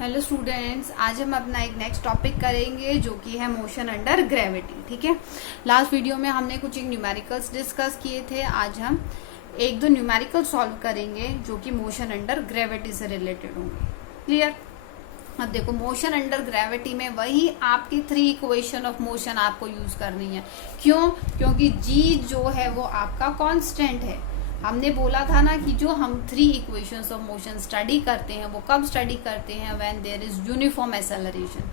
Hello students, आज हम अपना एक नेक्स्ट टॉपिक करेंगे जो कि है मोशन अंडर ग्रेविटी। ठीक है, लास्ट वीडियो में हमने कुछ एक न्यूमेरिकल्स डिस्कस किए थे। आज हम एक दो न्यूमेरिकल सॉल्व करेंगे जो कि मोशन अंडर ग्रेविटी से रिलेटेड होंगे। क्लियर? अब देखो, मोशन अंडर ग्रेविटी में वही आपकी 3 इक्वेशन ऑफ मोशन आपको यूज करनी है। क्यों? क्योंकि जी जो है वो आपका कांस्टेंट है। हमने बोला था ना कि जो हम 3 इक्वेशंस ऑफ मोशन स्टडी करते हैं वो कब स्टडी करते हैं? When there is uniform acceleration.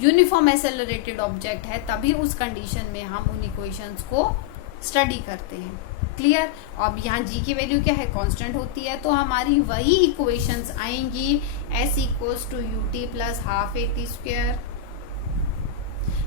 Uniform accelerated object है तभी उस कंडीशन में हम उन इक्वेशंस को स्टडी करते हैं। क्लियर? अब यहाँ जी की वैल्यू क्या है? कांस्टेंट होती है, तो हमारी वही इक्वेशंस आएंगी s equals to ut plus half at square.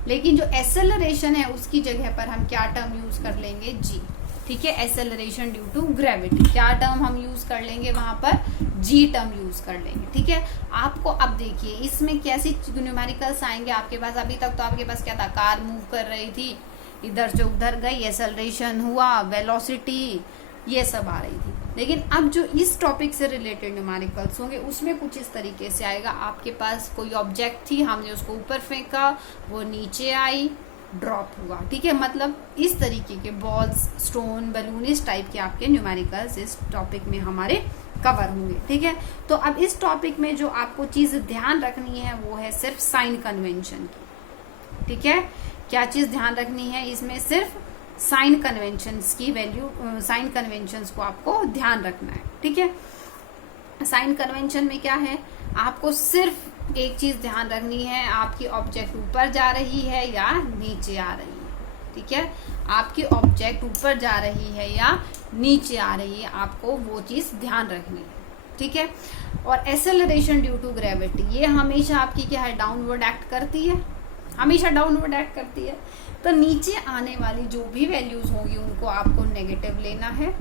लेकिन जो एक्सेलरेशन है उसकी जगह पर हम क्या टर्म यूज कर लेंगे? जी। ठीक है, एक्सेलरेशन ड्यू टू ग्रेविटी, क्या टर्म हम यूज कर लेंगे वहां पर? जी टर्म यूज कर लेंगे। ठीक है, आपको अब देखिए इसमें कैसी न्यूमेरिकल्स आएंगे आपके पास। अभी तक तो आपके पास क्या था? कार मूव कर रही थी, इधर से उधर गई, एक्सेलरेशन हुआ, वेलोसिटी, ये सब आ रही थी। लेकिन अब जो इस टॉपिक से रिलेटेड न्यूमेरिकल्स होंगे उसमें कुछ इस तरीके से आएगा। आपके पास कोई ऑब्जेक्ट थी, हमने उसको ऊपर फेंका, वो नीचे आई, ड्रॉप हुआ। ठीक है, मतलब इस तरीके के बॉल्स, स्टोन, बलून, इस टाइप के आपके न्यूमेरिकल्स इस टॉपिक में हमारे कवर होंगे। ठीक है, तो अब इस टॉपिक में जो आपको चीज ध्यान रखनी है वो है सिर्फ साइन कन्वेंशन की। ठीक है, क्या चीज ध्यान रखनी है इसमें? सिर्फ साइन कन्वेंशंस की वैल्यू, साइन कन्वेंशंस को आपको ध्यान रखना है। ठीक है, साइन कन्वेंशन में क्या है? आपको सिर्फ एक चीज ध्यान रखनी है, आपकी ऑब्जेक्ट ऊपर जा रही है या नीचे आ रही है। ठीक है, आपकी ऑब्जेक्ट ऊपर जा रही है या नीचे आ रही है, आपको वो चीज ध्यान रखनी है। ठीक है, और एक्सेलरेशन ड्यू टू ग्रेविटी ये हमेशा आपकी क्या है? डाउनवर्ड एक्ट करती है, हमेशा डाउनवर्ड एक्ट करती है। तो नीचे आने वाली जो भी वैल्यूज होंगी उनको आपको नेगेटिव लेना है,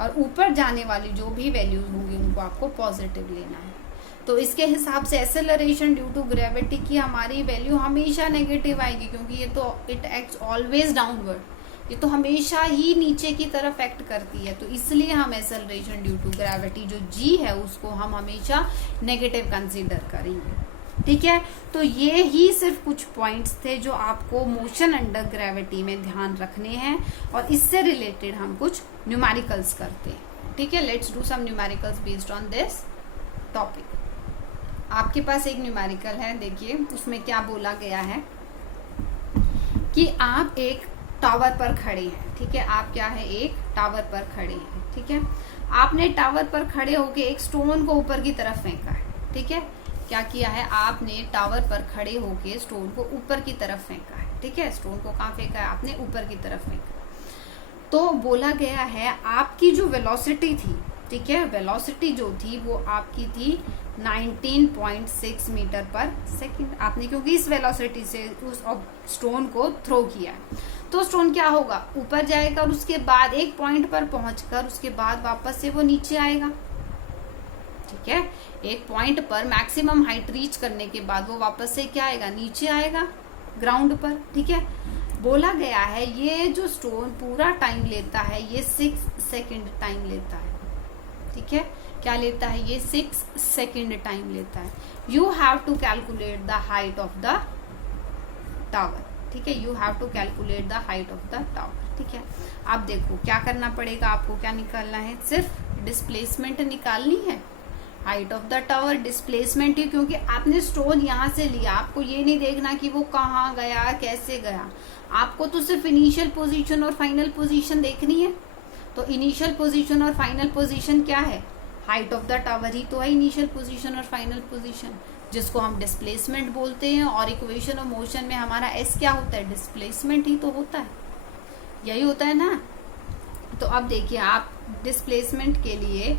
और ऊपर जाने वाली जो भी वैल्यूज होंगी उनको आपको पॉजिटिव लेना है। तो इसके हिसाब से एक्सेलरेशन ड्यू टू ग्रेविटी की हमारी वैल्यू हमेशा नेगेटिव आएगी, क्योंकि ये तो इट एक्ट्स ऑलवेज डाउनवर्ड, ये तो हमेशा ही नीचे की तरफ एक्ट करती है। तो इसलिए हम एक्सेलरेशन ड्यू टू ग्रेविटी जो जी है उसको हम हमेशा नेगेटिव कंसीडर करेंगे। ठीक है, तो ये ही सिर्फ कुछ पॉइंट्स थे जो आपको मोशन अंडर ग्रेविटी में ध्यान रखने हैं, और इससे रिलेटेड हम कुछ न्यूमेरिकल्स करते हैं। ठीक है, let's do some numericals based on this topic. आपके पास एक न्यूमेरिकल है, देखिए उसमें क्या बोला गया है कि आप एक टावर पर खड़े हैं। ठीक है, आप क्या है? एक टावर पर खड़े हैं। ठीक है, आपने टावर पर खड़े होके एक स्टोन को ऊपर की तरफ फेंका है। ठीक है, क्या किया है? आपने टावर पर खड़े होके स्टोन को ऊपर की तरफ फेंका है। ठीक है, स्टोन को कहाँ फेंका है? आपने ऊपर की तरफ फेंका। तो बोला गया है आपकी जो वेलोसिटी थी, ठीक है, वेलोसिटी जो थी वो आपकी थी 19.6 मीटर पर सेकंड। आपने क्योंकि इस वेलोसिटी से उस स्टोन को थ्रो किया है, तो स्टोन क्या होगा? ऊपर जाएगा, और उसके बाद एक पॉइंट पर पहुंचकर उसके बाद वापस से वो नीचे आएगा। ठीक है, एक पॉइंट पर मैक्सिमम हाइट रीच करने के बाद वो वापस से क्या आएगा? नीचे आएगा ग्राउंड पर। ठीक है, बोला गया है ये जो स्टोन पूरा टाइम लेता है ये 6 सेकेंड टाइम लेता है। ठीक है, क्या लेता है? ये 6 सेकेंड टाइम लेता है। You have to calculate the height of the tower. ठीक है, you have to calculate the height of the tower. ठीक है, अब देखो क्या करना पड़ेगा आपको, क्या निकालना है? सिर्फ डिस्प्लेसमेंट निकालनी है। Height of the tower displacement ही, क्योंकि आपने स्टोन यहाँ से लिया, आपको ये नहीं देखना कि वो कहाँ गया, कैसे गया, आपको तो सिर्फ इनिशियल पोजीशन और फाइनल पोजीशन देखनी है। तो इनिशियल पोजीशन और फाइनल पोजीशन क्या है? हाइट ऑफ द टावर ही तो है इनिशियल पोजीशन और फाइनल पोजीशन, जिसको हम डिस्प्लेसमेंट बोलते हैं। और इक्वेशन ऑफ मोशन में हमारा एस क्या होता है? डिस्प्लेसमेंट ही तो होता है, यही होता है ना। तो अब देखिए, आप डिस्प्लेसमेंट के लिए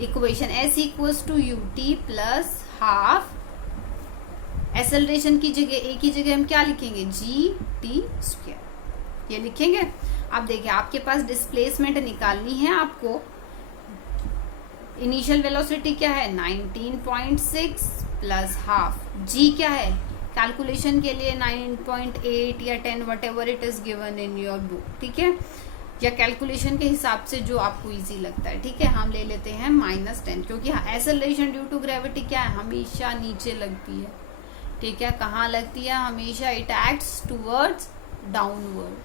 equation s equals to ut plus half, acceleration की जगह एक ही जगह हम क्या लिखेंगे? जी टी स्क्वायर, ये लिखेंगे। अब देखिए, आपके पास डिस्प्लेसमेंट निकालनी है आपको। इनिशियल वेलोसिटी क्या है? 19.6 प्लस हाफ, जी क्या है? कैलकुलेशन के लिए 9.8 या 10 what ever it is given in your book. ठीक है, या कैलकुलेशन के हिसाब से जो आपको इजी लगता है। ठीक है, हम ले लेते हैं -10, क्योंकि एक्सेलरेशन ड्यू टू ग्रेविटी क्या है, हमेशा नीचे लगती है। ठीक है, कहाँ लगती है, हमेशा इट एक्ट्स टूवर्ड्स डाउनवर्ड।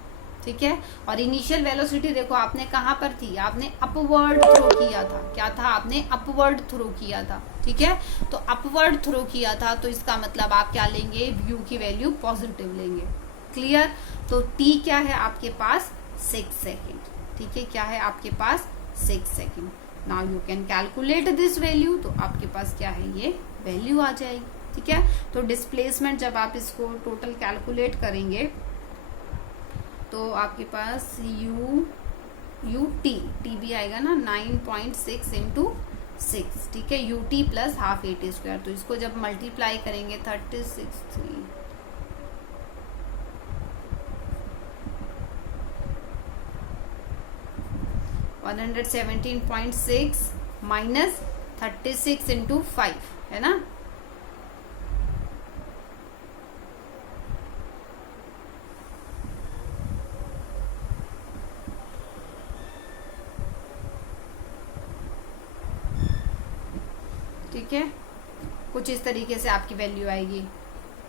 ठीक है, और इनिशियल वेलोसिटी देखो आपने कहाँ पर थी, आपने अपवर्ड थ्रो किया था। क्या था, आपने अपवर्ड थ्रो किया था। ठीक है, तो अपवर्ड थ्रो किया था, तो इसका मतलब आप क्या लेंगे, व्यू की वैल्यू पॉजिटिव लेंगे। क्लियर, तो टी क्या है आपके पास, 6 सेकेंड। ठीक है, क्या है आपके पास, 6 second. Now you can calculate this value, तो आपके पास क्या है, ये वैल्यू आ जाएगी। ठीक है, तो डिस्प्लेसमेंट जब आप इसको टोटल कैलकुलेट करेंगे तो आपके पास यू टी भी आएगा ना, 9.6 इंटू 6। ठीक है, U T plus half AT²। तो इसको जब मल्टीप्लाई करेंगे 36 117.6 माइनस 36 इंटू 5 है ना, ठीक है, कुछ इस तरीके से आपकी वैल्यू आएगी।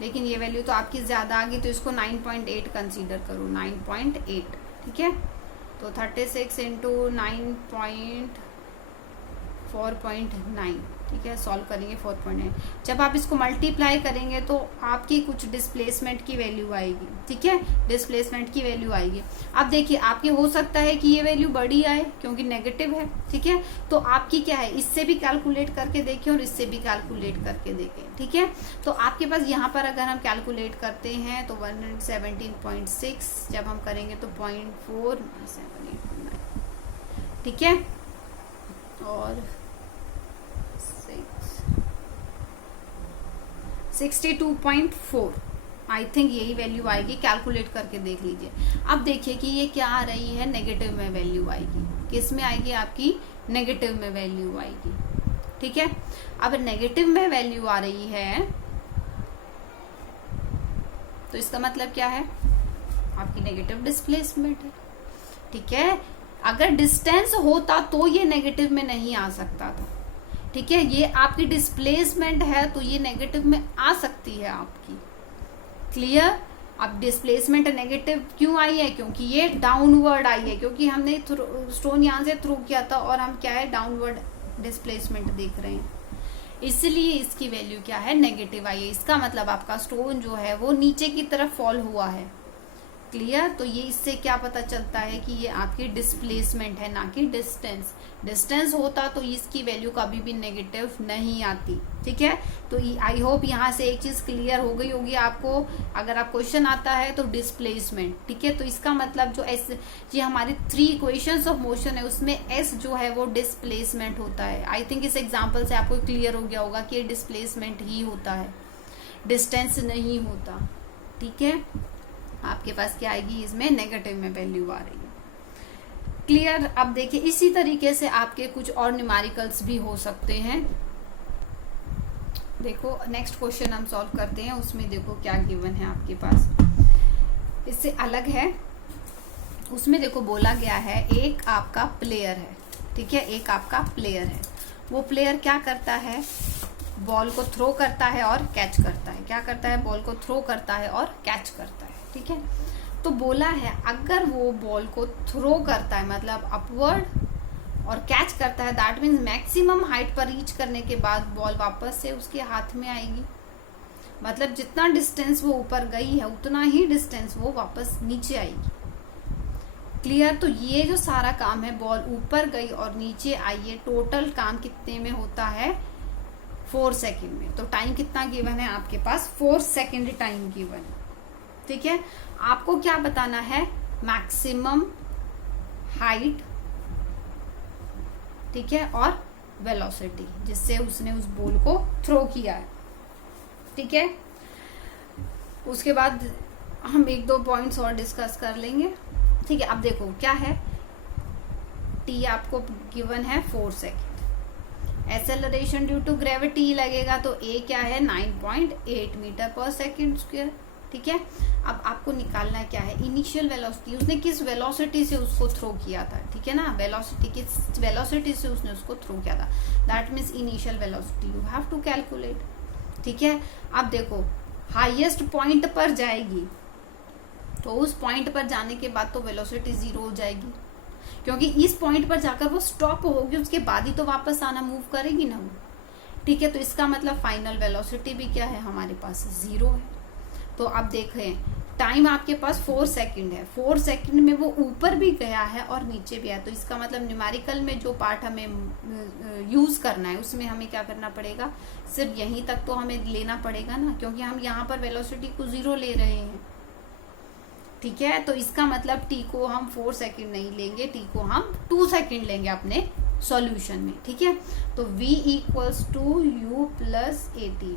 लेकिन ये वैल्यू तो आपकी ज्यादा आ गई, तो इसको 9.8 कंसीडर करो, 9.8। ठीक है, तो 36 इंटू 4.9। ठीक है, सॉल्व करेंगे 4.9। जब आप इसको मल्टीप्लाई करेंगे तो आपकी कुछ डिस्प्लेसमेंट की वैल्यू आएगी। ठीक है, डिस्प्लेसमेंट की वैल्यू आएगी। अब देखिए, आपके हो सकता है कि ये वैल्यू बड़ी आए क्योंकि नेगेटिव है। ठीक है, तो आपकी क्या है, इससे भी कैलकुलेट करके देखें और इससे भी कैलकुलेट करके देखें। ठीक है, तो आपके पास यहाँ पर अगर हम कैलकुलेट करते हैं तो 117.6 जब हम करेंगे तो 0.4789। ठीक है, और 62.4 आई थिंक यही वैल्यू आएगी। कैलकुलेट करके देख लीजिए। अब देखिए कि ये क्या आ रही है, नेगेटिव में वैल्यू आएगी। किस में आएगी, आपकी नेगेटिव में वैल्यू आएगी। ठीक है, अब नेगेटिव में वैल्यू आ रही है तो इसका मतलब क्या है, आपकी नेगेटिव डिस्प्लेसमेंट है। ठीक है, अगर डिस्टेंस होता तो ये नेगेटिव में नहीं आ सकता था। ठीक है, ये आपकी डिस्प्लेसमेंट है तो ये नेगेटिव में आ सकती है आपकी। क्लियर, अब डिस्प्लेसमेंट नेगेटिव क्यों आई है, क्योंकि ये डाउनवर्ड आई है, क्योंकि हमने स्टोन यहां से थ्रो किया था और हम क्या है, डाउनवर्ड डिस्प्लेसमेंट देख रहे हैं, इसलिए इसकी वैल्यू क्या है, नेगेटिव आई है। इसका मतलब आपका स्टोन जो है वो नीचे की तरफ फॉल हुआ है। क्लियर, तो ये इससे क्या पता चलता है कि ये आपकी डिस्प्लेसमेंट है, ना कि डिस्टेंस। डिस्टेंस होता तो इसकी वैल्यू कभी भी नेगेटिव नहीं आती। ठीक है, तो आई होप यहाँ से एक चीज क्लियर हो गई होगी आपको। अगर आप क्वेश्चन आता है तो डिस्प्लेसमेंट, ठीक है, तो इसका मतलब जो एस, ये हमारी 3 इक्वेशंस ऑफ मोशन है उसमें एस जो है वो डिस्प्लेसमेंट होता है। आई थिंक इस एग्जाम्पल से आपको क्लियर हो गया होगा कि ये डिस्प्लेसमेंट ही होता है, डिस्टेंस नहीं होता। ठीक है, आपके पास क्या आएगी, इसमें नेगेटिव में वैल्यू आ रही है। क्लियर, अब देखिए इसी तरीके से आपके कुछ और न्यूमेरिकल्स भी हो सकते हैं। देखो नेक्स्ट क्वेश्चन हम सॉल्व करते हैं, उसमें देखो क्या गिवन है आपके पास, इससे अलग है। उसमें देखो बोला गया है एक आपका प्लेयर है, ठीक है, एक आपका प्लेयर है। वो प्लेयर क्या करता है, बॉल को थ्रो करता है और कैच करता है। क्या करता है, बॉल को थ्रो करता है और कैच करता है। ठीक है, तो बोला है अगर वो बॉल को थ्रो करता है मतलब अपवर्ड और कैच करता है, दैट मीन्स मैक्सिमम हाइट पर रीच करने के बाद बॉल वापस से उसके हाथ में आएगी। मतलब जितना डिस्टेंस वो ऊपर गई है उतना ही डिस्टेंस वो वापस नीचे आएगी। क्लियर, तो ये जो सारा काम है, बॉल ऊपर गई और नीचे आई है, टोटल काम कितने में होता है, 4 सेकेंड में। तो टाइम कितना गिवन है आपके पास, 4 सेकेंड टाइम गिवन है। ठीक है, आपको क्या बताना है, मैक्सिमम हाइट, ठीक है, और वेलोसिटी जिससे उसने उस बॉल को थ्रो किया है। ठीक है, उसके बाद हम 1-2 पॉइंट्स और डिस्कस कर लेंगे। ठीक है, अब देखो क्या है, टी आपको गिवन है 4 second, acceleration due to gravity लगेगा तो ए क्या है 9.8 मीटर पर सेकेंड स्क्वायर। ठीक है। अब आपको निकालना क्या है, इनिशियल वेलोसिटी, उसने किस वेलोसिटी से उसको थ्रो किया था, ठीक है ना, वेलोसिटी किस वेलोसिटी से उसने उसको थ्रो किया था, that means initial velocity you have to calculate, ठीक है। अब देखो हाईएस्ट पॉइंट पर जाएगी तो उस पॉइंट पर जाने के बाद तो वेलोसिटी 0 हो जाएगी, क्योंकि इस पॉइंट पर जाकर वो स्टॉप होगी, उसके बाद ही तो वापस आना, मूव करेगी ना वो, ठीक है। तो इसका मतलब फाइनल वेलोसिटी भी क्या है हमारे पास 0 है। तो अब देखें टाइम आपके पास 4 सेकंड है, 4 सेकंड में वो ऊपर भी गया है और नीचे भी है, तो इसका मतलब न्यूमेरिकल में जो पार्ट हमें यूज करना है उसमें हमें क्या करना पड़ेगा, सिर्फ यहीं तक तो हमें लेना पड़ेगा ना, क्योंकि हम यहाँ पर वेलोसिटी को 0 ले रहे हैं, ठीक है। तो इसका मतलब टी को हम 4 सेकंड नहीं लेंगे, टी को हम 2 सेकंड लेंगे अपने सॉल्यूशन में, ठीक है। तो v equals to u plus 18,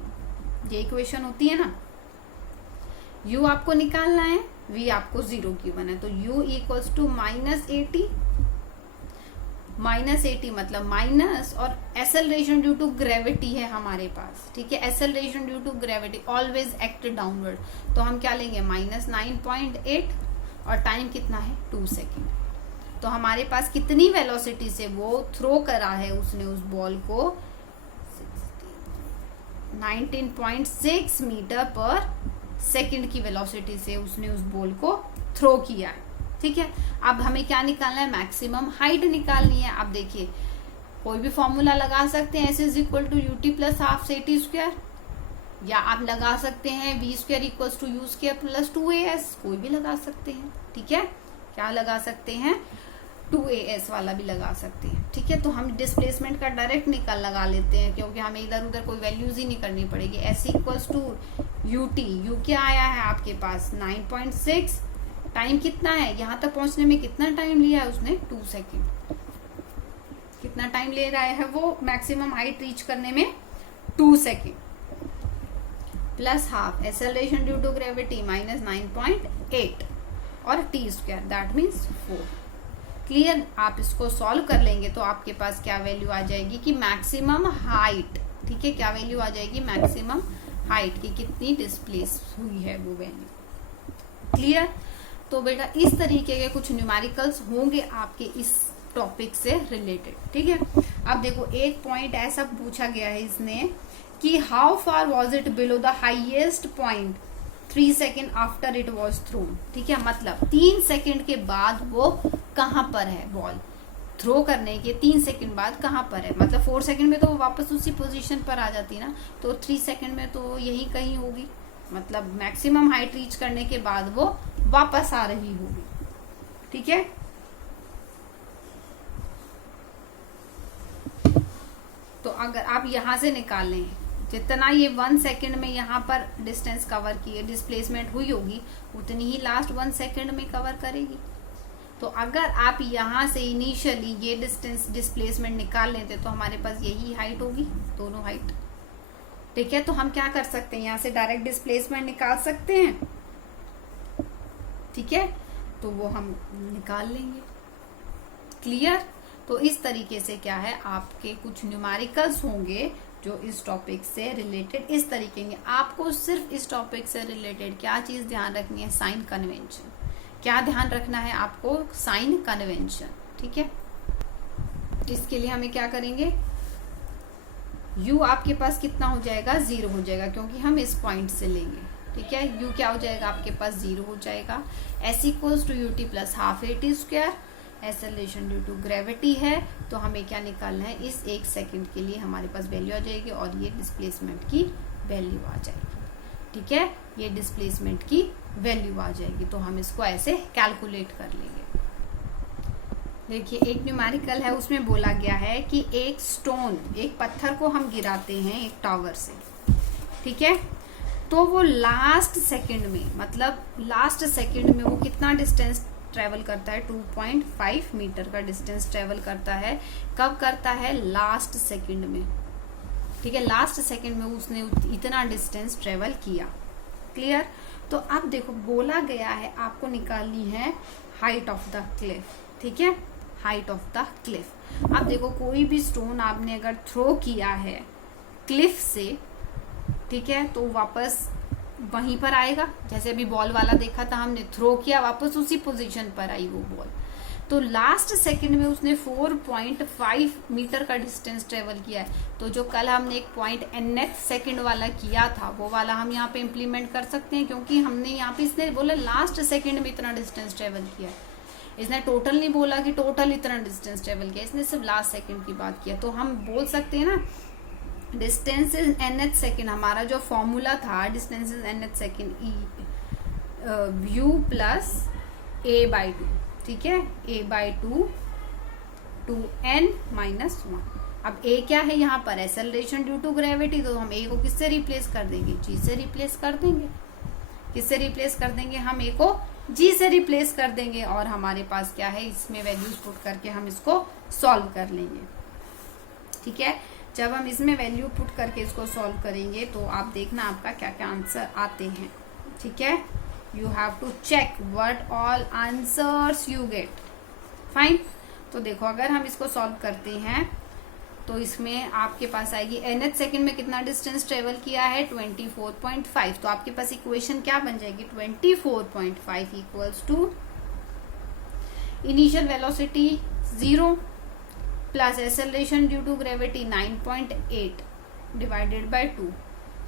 ये इक्वेशन होती है ना, u आपको निकालना है, v आपको 0 गिवन है, तो u इक्वल्स टू -80, -80 मतलब माइनस, और एक्सेलरेशन ड्यू टू ग्रेविटी है हमारे पास, ठीक है। Acceleration due to gravity always act downward, तो हम क्या लेंगे -9.8 और टाइम कितना है 2 सेकेंड। तो हमारे पास कितनी वेलोसिटी से वो थ्रो करा है उसने उस बॉल को, 19.6 मीटर पर सेकेंड की वेलोसिटी से उसने उस बॉल को थ्रो किया है, ठीक है। अब हमें क्या निकालना है, मैक्सिमम हाइट निकालनी है। अब देखिए कोई भी फॉर्मूला लगा सकते हैं, s equal to u t plus half ct square, या आप लगा सकते हैं v square equals to u square plus 2as, कोई भी लगा सकते हैं, ठीक है। क्या लगा सकते हैं, 2as वाला भी लगा सकते हैं, ठीक है। तो हम डिस्प्लेसमेंट का डायरेक्ट लगा लेते हैं, क्योंकि हमें इधर उधर कोई वैल्यूज ही नहीं करनी पड़ेगी। s equals to ut, u क्या आया है आपके पास 9.6, टाइम कितना है, यहां तक पहुंचने में कितना टाइम लिया है उसने 2 सेकेंड, कितना टाइम ले रहा है वो मैक्सिमम हाइट रीच करने में 2 second, plus half acceleration due to gravity -9.8 और t square that means 4। Clear, आप इसको सॉल्व कर लेंगे तो आपके पास क्या वैल्यू आ जाएगी कि मैक्सिमम हाइट, ठीक है, क्या वैल्यू आ जाएगी मैक्सिमम हाइट की, कितनी डिस्प्लेस हुई है वो वैल्यू। क्लियर, तो बेटा इस तरीके के कुछ न्यूमेरिकल्स होंगे आपके इस टॉपिक से रिलेटेड, ठीक है। अब देखो एक पॉइंट ऐसा पूछा गया है इसने कि how far was it below the highest point 3 second after it was throne, ठीक है। मतलब 3 सेकेंड के बाद वो कहाँ पर है, बॉल थ्रो करने के 3 सेकेंड बाद कहाँ पर है, मतलब 4 सेकेंड में तो वो वापस उसी पोजीशन पर आ जाती ना, तो 3 सेकेंड में तो यही कहीं होगी, मतलब मैक्सिमम हाइट रीच करने के बाद वो वापस आ रही होगी, ठीक है। तो अगर आप यहां से निकाल लें जितना ये 1 सेकेंड में यहाँ पर डिस्टेंस कवर किए डिस्प्लेसमेंट हुई होगी, उतनी ही लास्ट 1 सेकेंड में कवर करेगी। तो अगर आप यहाँ से इनिशियली ये डिस्टेंस डिस्प्लेसमेंट निकाल लेते तो हमारे पास यही हाइट होगी, दोनों हाइट, ठीक है। तो हम क्या कर सकते हैं, यहाँ से डायरेक्ट डिस्प्लेसमेंट निकाल सकते हैं, ठीक है, तो वो हम निकाल लेंगे। क्लियर, तो इस तरीके से क्या है आपके कुछ न्यूमेरिकल्स होंगे जो इस टॉपिक से रिलेटेड इस तरीके के। आपको सिर्फ इस टॉपिक से रिलेटेड क्या चीज ध्यान रखनी है, साइन कन्वेंशन, क्या ध्यान रखना है आपको, साइन कन्वेंशन, ठीक है। इसके लिए हमें क्या करेंगे, u आपके पास कितना हो जाएगा 0 हो जाएगा, क्योंकि हम इस पॉइंट से लेंगे, ठीक है। u क्या हो जाएगा आपके पास 0 हो जाएगा। s equals to ut plus half at square, acceleration due to gravity है, तो हमें क्या निकालना है, इस 1 सेकेंड के लिए हमारे पास वैल्यू आ जाएगी और ये डिस्प्लेसमेंट की वैल्यू आ जाएगी, ठीक है, ये डिस्प्लेसमेंट की वैल्यू आ जाएगी। तो हम इसको ऐसे कैलकुलेट कर लेंगे। देखिए एक न्यूमेरिकल है, उसमें बोला गया है कि एक स्टोन, एक पत्थर को हम गिराते हैं एक टावर से, ठीक है, तो वो लास्ट सेकंड में, मतलब लास्ट सेकंड में वो कितना डिस्टेंस ट्रेवल करता है, 2.5 मीटर का डिस्टेंस ट्रेवल करता है। कब करता है, लास्ट सेकंड में, ठीक है, लास्ट सेकंड में उसने इतना डिस्टेंस ट्रेवल किया। क्लियर, तो अब देखो बोला गया है आपको निकालनी है हाइट ऑफ द क्लिफ, ठीक है, हाइट ऑफ द क्लिफ। अब देखो कोई भी स्टोन आपने अगर थ्रो किया है क्लिफ से, ठीक है, तो वापस वहीं पर आएगा, जैसे अभी बॉल वाला देखा था हमने, थ्रो किया वापस उसी पोजीशन पर आई वो बॉल। तो लास्ट सेकंड में उसने 4.5 मीटर का डिस्टेंस ट्रेवल किया है। तो जो कल हमने एक पॉइंट nth सेकंड वाला किया था वो वाला हम यहाँ पे इम्प्लीमेंट कर सकते हैं, क्योंकि हमने यहाँ पे इसने बोला लास्ट सेकंड में इतना डिस्टेंस ट्रेवल किया है। इसने टोटल नहीं बोला कि टोटल इतना डिस्टेंस ट्रेवल किया, इसने सिर्फ लास्ट सेकंड की बात किया। तो हम बोल सकते हैं ना डिस्टेंस इज nth सेकंड, हमारा जो फॉर्मूला था distance is nth second u plus a/2, ठीक है, a/2 टू n माइनस 1। अब a क्या है यहाँ पर, एक्सेलरेशन ड्यू टू ग्रेविटी, तो हम a को किससे रिप्लेस कर देंगे, g से रिप्लेस कर देंगे। किससे रिप्लेस कर देंगे, हम a को g से रिप्लेस कर देंगे, और हमारे पास क्या है, इसमें वैल्यूज पुट करके हम इसको सॉल्व कर लेंगे। ठीक है, जब हम इसमें वैल्यू पुट करके इसको सॉल्व करेंगे तो आप देखना आपका क्या क्या आंसर आते हैं। ठीक है, you have to check what all answers you get. Fine, तो देखो अगर हम इसको सॉल्व करते हैं तो इसमें आपके पास आएगी nth सेकंड में कितना डिस्टेंस ट्रेवल किया है, 24.5। तो आपके पास इक्वेशन क्या बन जाएगी, 24.5 equals to initial velocity 0 plus acceleration due to gravity 9.8 divided by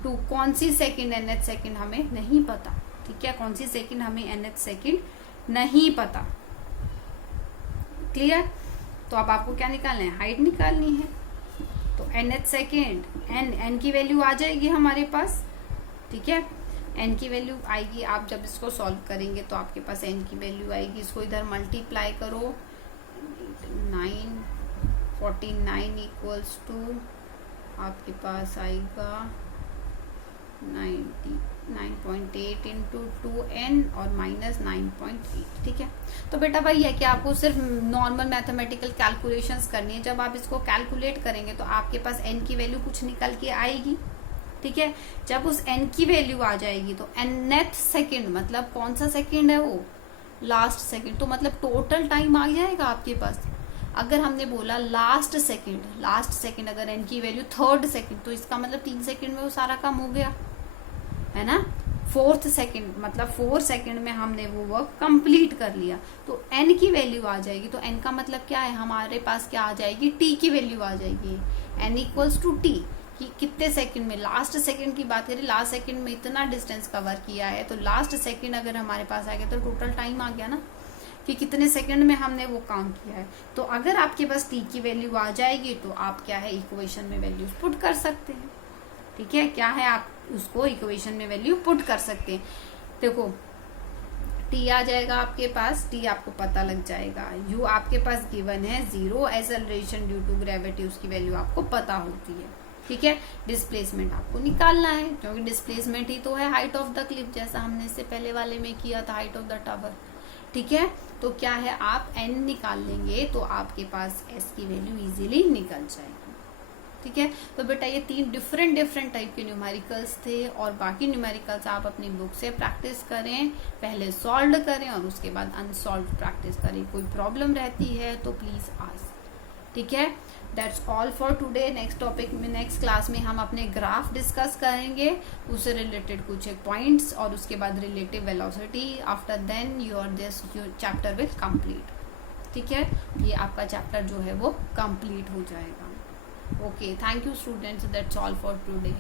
2 कौन सी सेकंड, nth सेकंड हमें नहीं पता। ठीक है, कौन सी सेकंड हमें nth सेकंड नहीं पता। क्लियर, तो अब आपको क्या निकालना है, हाइट निकालनी है। तो nth सेकंड n की वैल्यू आ जाएगी हमारे पास। ठीक है, n की वैल्यू आएगी, आप जब इसको सॉल्व करेंगे तो आपके पास n की वैल्यू आएगी, इसको इधर मल्टीप्लाई करो, 949 इक्वल्स टू आपके पास आएगा 9.8 इंटू 2n और माइनस 9.8। ठीक है, तो बेटा भाई है कि आपको सिर्फ नॉर्मल मैथमेटिकल कैलकुलेशंस करनी है। जब आप इसको कैलकुलेट करेंगे तो आपके पास n की वैल्यू कुछ निकल के आएगी। ठीक है, जब उस n की वैल्यू आ जाएगी तो nth सेकंड मतलब कौन सा सेकंड है वो, लास्ट सेकंड, तो मतलब टोटल टाइम आ जाएगा आपके पास। अगर हमने बोला लास्ट सेकंड अगर n की वैल्यू थर्ड सेकंड, तो इसका मतलब 3 सेकंड में वो सारा काम हो गया है ना। फोर्थ सेकंड मतलब 4 सेकंड में हमने वो वर्क कंप्लीट कर लिया, तो n की वैल्यू आ जाएगी। तो n का मतलब क्या है, हमारे पास क्या आ जाएगी, t की वैल्यू आ जाएगी, n इक्वल्स टू t, कि कितने सेकंड में, लास्ट सेकंड की बात करें, लास्ट सेकंड में इतना डिस्टेंस कवर किया है, तो लास्ट सेकंड अगर हमारे पास आ गया तो टोटल टाइम आ गया ना, कि कितने सेकंड में हमने वो काम किया है। तो अगर आपके पास t की वैल्यू आ जाएगी तो आप क्या है, इक्वेशन में वैल्यूज पुट कर सकते हैं। ठीक है, क्या है, आप उसको इक्वेशन में वैल्यू पुट कर सकते हैं। देखो t आ जाएगा आपके पास, t आपको पता लग जाएगा, u आपके पास गिवन है 0, एक्सेलरेशन ड्यू टू ग्रेविटी उसकी वैल्यू आपको पता होती है। ठीक है, डिस्प्लेसमेंट आपको निकालना है, क्योंकि डिस्प्लेसमेंट ही तो है हाइट ऑफ द क्लिफ, जैसा हमने इससे पहले वाले में किया था, हाइट ऑफ द टावर। ठीक है, तो क्या है, आप n निकाल लेंगे तो आपके पास s की वैल्यू इजीली निकल जाएगी। ठीक है, तो बेटा ये 3 डिफरेंट टाइप के न्यूमेरिकल्स थे, और बाकी न्यूमेरिकल्स आप अपनी बुक से प्रैक्टिस करें, पहले सॉल्व करें और उसके बाद अनसॉल्व प्रैक्टिस करें। कोई प्रॉब्लम रहती है तो प्लीज आस्क। ठीक है, that's all for today. Next topic में, नेक्स्ट क्लास में हम अपने ग्राफ डिस्कस करेंगे, उससे रिलेटेड कुछ पॉइंट्स, और उसके बाद relative velocity. After then your chapter will complete. ठीक है, ये आपका चैप्टर जो है वो कंप्लीट हो जाएगा। Okay, thank you students, that's all for today.